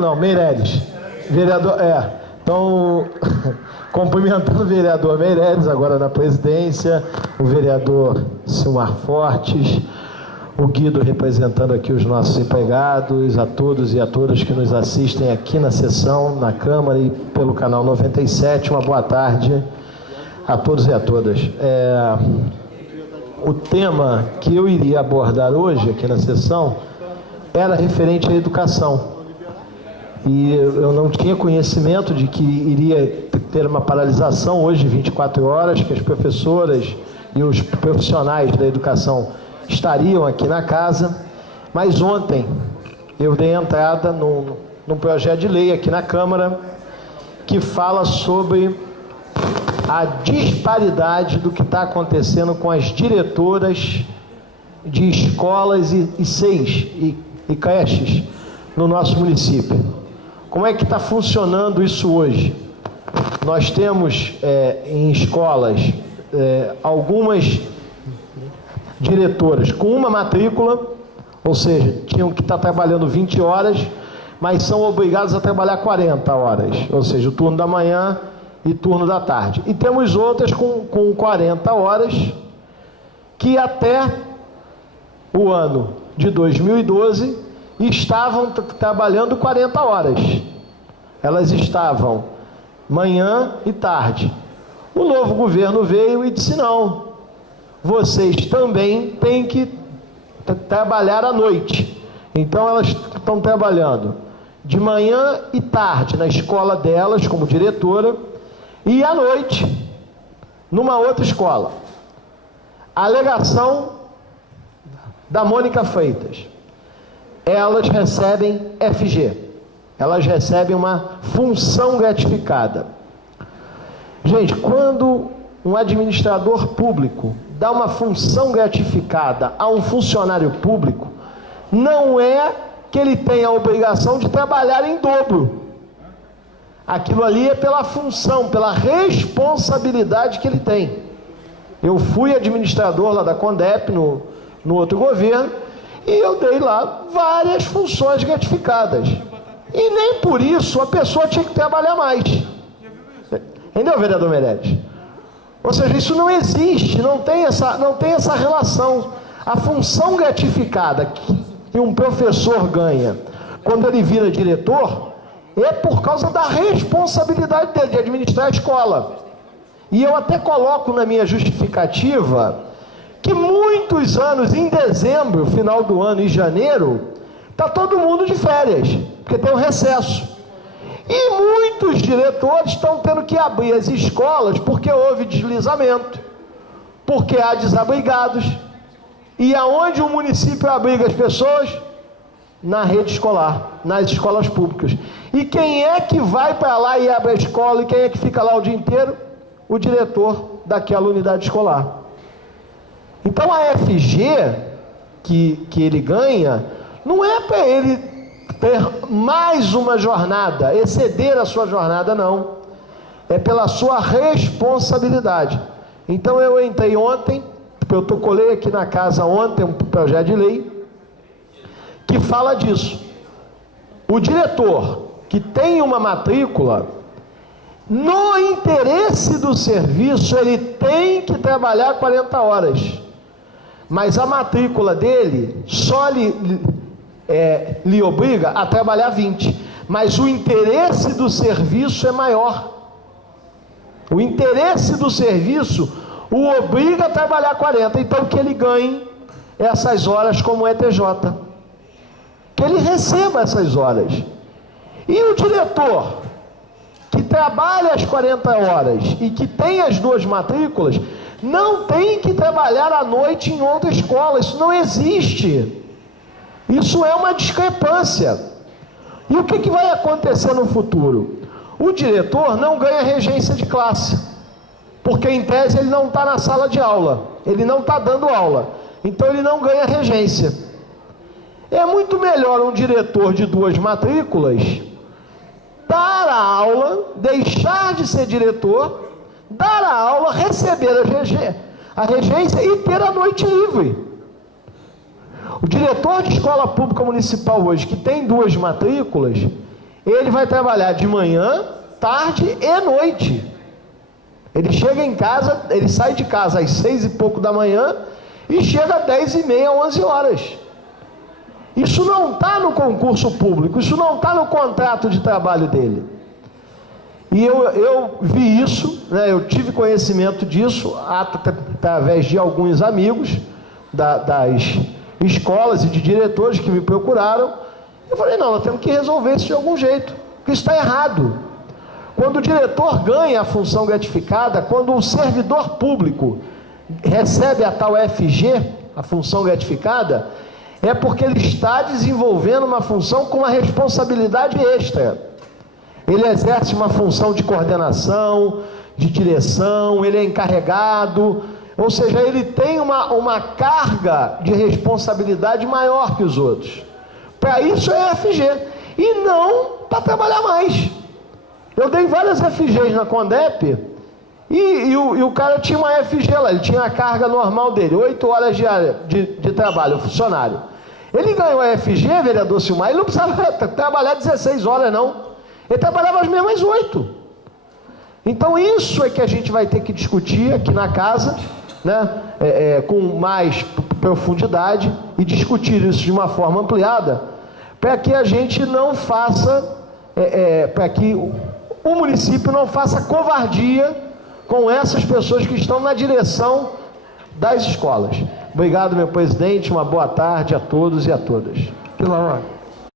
Não, Meireles. Vereador, então, cumprimentando o vereador Meireles, agora na presidência, o vereador Silmar Fortes, o Guido representando aqui os nossos empregados, a todos e a todas que nos assistem aqui na sessão, na Câmara e pelo canal 97, uma boa tarde a todos e a todas. O tema que eu iria abordar hoje aqui na sessão era referente à educação. E eu não tinha conhecimento de que iria ter uma paralisação hoje, 24 horas, que as professoras e os profissionais da educação estariam aqui na casa, mas ontem eu dei entrada num projeto de lei aqui na Câmara que fala sobre a disparidade do que está acontecendo com as diretoras de escolas e creches no nosso município. Como é que está funcionando isso hoje? Nós temos em escolas algumas diretoras com uma matrícula, ou seja, tinham que estar trabalhando 20 horas, mas são obrigados a trabalhar 40 horas, ou seja, o turno da manhã e turno da tarde. E temos outras com 40 horas, que até o ano de 2012 estavam trabalhando 40 horas. Elas estavam manhã e tarde. O novo governo veio e disse: não, vocês também têm que trabalhar à noite. Então elas estão trabalhando de manhã e tarde na escola delas como diretora e à noite numa outra escola. A alegação da Mônica Freitas: elas recebem FG, elas recebem uma função gratificada. Gente, quando um administrador público dá uma função gratificada a um funcionário público, não é que ele tem a obrigação de trabalhar em dobro. Aquilo ali é pela função, pela responsabilidade que ele tem. Eu fui administrador lá da Condep no outro governo, e eu dei lá várias funções gratificadas. E nem por isso a pessoa tinha que trabalhar mais. Entendeu, vereador Meireles? Ou seja, isso não existe, não tem essa relação. A função gratificada que um professor ganha quando ele vira diretor é por causa da responsabilidade dele de administrar a escola. E eu até coloco na minha justificativa que muitos anos, em dezembro, final do ano, em janeiro, está todo mundo de férias, porque tem um recesso. E muitos diretores estão tendo que abrir as escolas porque houve deslizamento, porque há desabrigados. E aonde o município abriga as pessoas? Na rede escolar, nas escolas públicas. E quem é que vai para lá e abre a escola, e quem é que fica lá o dia inteiro? O diretor daquela unidade escolar. Então a FG que ele ganha não é para ele ter mais uma jornada, exceder a sua jornada, não. É pela sua responsabilidade. Então eu entrei ontem, eu colei aqui na casa ontem um projeto de lei que fala disso. O diretor que tem uma matrícula, no interesse do serviço, ele tem que trabalhar 40 horas. Mas a matrícula dele só lhe obriga a trabalhar 20. Mas o interesse do serviço é maior. O interesse do serviço o obriga a trabalhar 40. Então que ele ganhe essas horas como ETJ. Que ele receba essas horas. E o diretor que trabalha as 40 horas e que tem as duas matrículas, não tem que trabalhar à noite em outra escola. Isso não existe. Isso é uma discrepância. E o que vai acontecer no futuro? O diretor não ganha regência de classe, porque em tese ele não está na sala de aula, ele não está dando aula, então ele não ganha regência. É muito melhor um diretor de duas matrículas dar a aula, deixar de ser diretor, dar a aula, receber a regência e ter a noite livre. O diretor de escola pública municipal hoje, que tem 2 matrículas, ele vai trabalhar de manhã, tarde e noite. Ele chega em casa, ele sai de casa às 6 e pouco da manhã e chega às 10h30, 11 horas. Isso não está no concurso público, isso não está no contrato de trabalho dele. E eu vi isso, né, eu tive conhecimento disso através de alguns amigos das escolas e de diretores que me procuraram. Eu falei, não, nós temos que resolver isso de algum jeito, porque isso está errado. Quando o diretor ganha a função gratificada, quando o servidor público recebe a tal FG, a função gratificada, é porque ele está desenvolvendo uma função com uma responsabilidade extra. Ele exerce uma função de coordenação, de direção, ele é encarregado, ou seja, ele tem uma carga de responsabilidade maior que os outros. Para isso é FG, e não para trabalhar mais. Eu dei várias FGs na Condep, e o cara tinha uma FG lá, ele tinha a carga normal dele, 8 horas diárias de trabalho, o funcionário. Ele ganhou a FG, vereador Silmar, ele não precisava trabalhar 16 horas não. Ele trabalhava as mesmas 8. Então isso é que a gente vai ter que discutir aqui na casa, né, com mais profundidade, e discutir isso de uma forma ampliada, para que a gente não faça, para que o município não faça covardia com essas pessoas que estão na direção das escolas. Obrigado, meu presidente, uma boa tarde a todos e a todas. Pela ordem.